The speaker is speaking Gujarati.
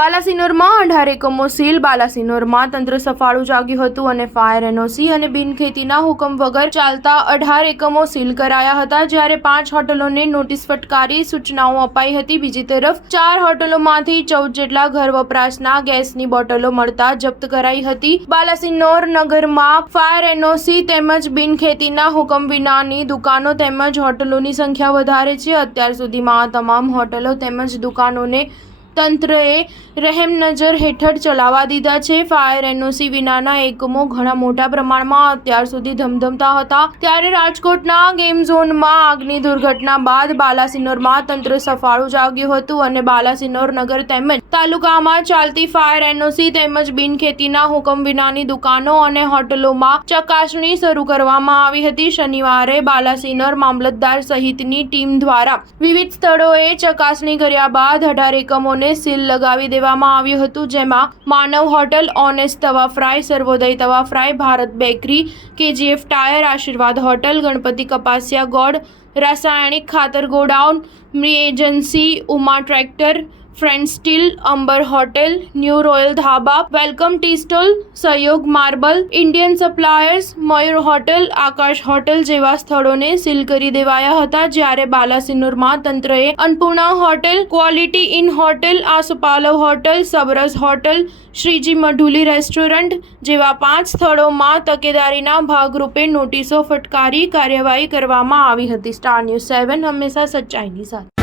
બાલાસિનોરમાં 18 એકમો સીલ. બાલાસિનોરમાં તંત્ર સફાળું જાગ્યું હતું અને ફાયર એનઓસી અને બિનખેતીના હુકમ વગર ચાલતા 18 એકમો સીલ કરાયા હતા, જ્યારે 5 હોટલોને નોટિસ ફટકારી સૂચનાઓ અપાઈ હતી. બીજી તરફ 4 હોટલોમાંથી 14 જેટલા ઘર વપરાશના ગેસની બોટલો મળતા જપ્ત કરાઈ હતી. બાલાસિનોર નગરમાં ફાયર એનઓસી તેમજ બિનખેતીના હુકમ વિનાની દુકાનો તેમજ હોટલોની સંખ્યા વધારે છે. અત્યાર સુધીમાં આ તમામ હોટલો તેમજ દુકાનોને તંત્રએ રહેમ નજર હેઠળ ચલાવવા દીધા છે. ફાયર એનઓસી વિનાના એકમો ઘણા મોટા પ્રમાણમાં અત્યાર સુધી ધમધમતા હતા, ત્યારે રાજકોટના ગેમ ઝોનમાં આગની દુર્ઘટના બાદ બાલાસિનોરમાં તંત્ર સફાળું જાગ્યું હતું અને બાલાસિનોર નગર તેમજ તાલુકામાં ચાલતી ફાયર એનઓસી તેમજ બિનખેતીના હુકમ વિનાની દુકાનો અને હોટલોમાં ચકાસણી શરૂ કરવામાં આવી હતી. શનિવારે બાલાસિનોર મામલતદાર સહિતની ટીમ દ્વારા વિવિધ સ્થળોએ ચકાસણી કર્યા બાદ 18 એકમોને સીલ લગાવી દેવામાં આવ્યું હતું, જેમાં Manav hotel, honest tawa fry, Sarvoday tawa fry, Bharat bakery, KGF tyre, Ashirwad hotel, Ganpati કપાસિયા ગોળ, રાસાયણિક ખાતર ગોડાઉન, મી agency, Uma tractor, friend steel, Ambar hotel, new royal dhaba, welcome tea stall, Sahyog marble, Indian suppliers, Mayur hotel, Akash hotel જેવા સ્થળોને સીલ કરી દેવાયા હતા. જ્યારે બાલાસિનોરમાં તંત્રએ Annapurna hotel, quality inn hotel, Asopalav hotel, Sabras hotel, Shreeji Madhuli restaurant જેવા 5 સ્થળોમાં તકેદારીના ભાગરૂપે નોટિસો ફટકારી કાર્યવાહી કરવામાં આવી હતી. સ્ટાર ન્યૂઝ 7 હંમેશા સચ્ચાઈની સાથે.